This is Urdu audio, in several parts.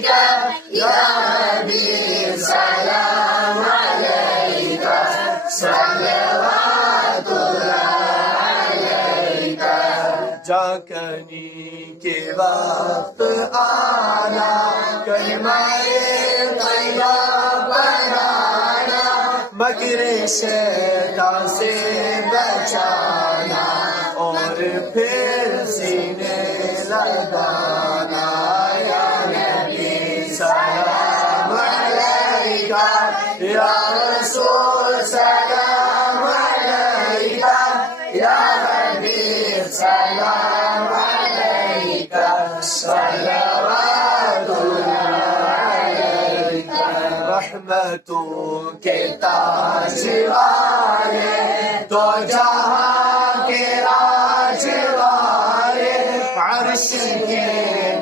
يا حبيب سلام عليك صلوات الله عليك جاکنی کے وقت آنا کلمہ طیبہ پڑھانا مکر شیطان سے بچانا اور پھر سینے لگانا یا نبی سلام علیکہ یا رسول سلام علیکہ یا حبیب سلام علیکہ صلوات اللہ علیکہ رحمتوں کے تاج والے تو جہاں کے راج والے عرش کے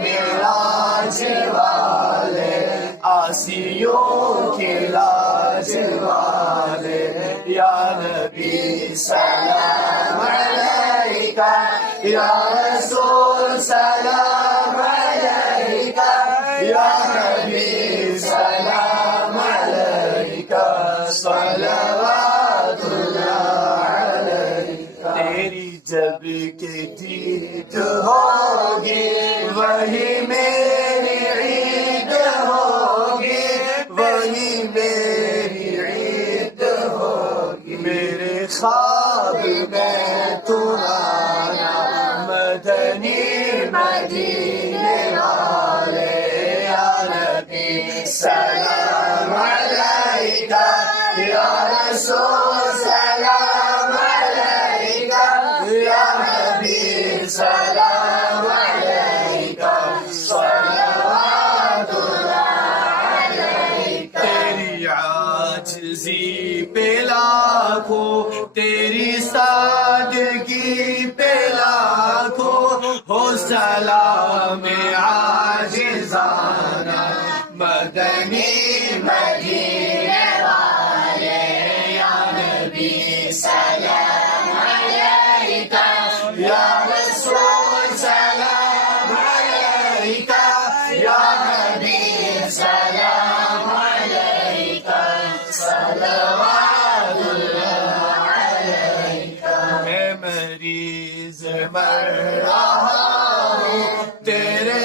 معراج والے آسیوں کے لاج والے یا نبی سلام علیکہ یا رسول سلام علیکہ یا حبیب سلام علیکہ صلوات اللہ علیکہ تیری جب کہ دید ہوگی وہی میری عید ہوگی وہی میری عید ہوگی میرے خواب میں تو آنا مدنی مدینے والے یا نبی سلام علیکہ یا رسول سلام علیکہ یا حبیب سلام علیکہ صلوات اللہ علیکہ تیری عاجزی پہ لاکھوں تیری سادگی پہ لاکھوں ہو سلام عاجزانہ مدنی مدینے والے یا نبی سلام علیکہ یا رسول سلام علیکہ یا حبیب سلام علیکہ صلوات اللہ علیکہ میں مریض مر رہا ہوں تیرے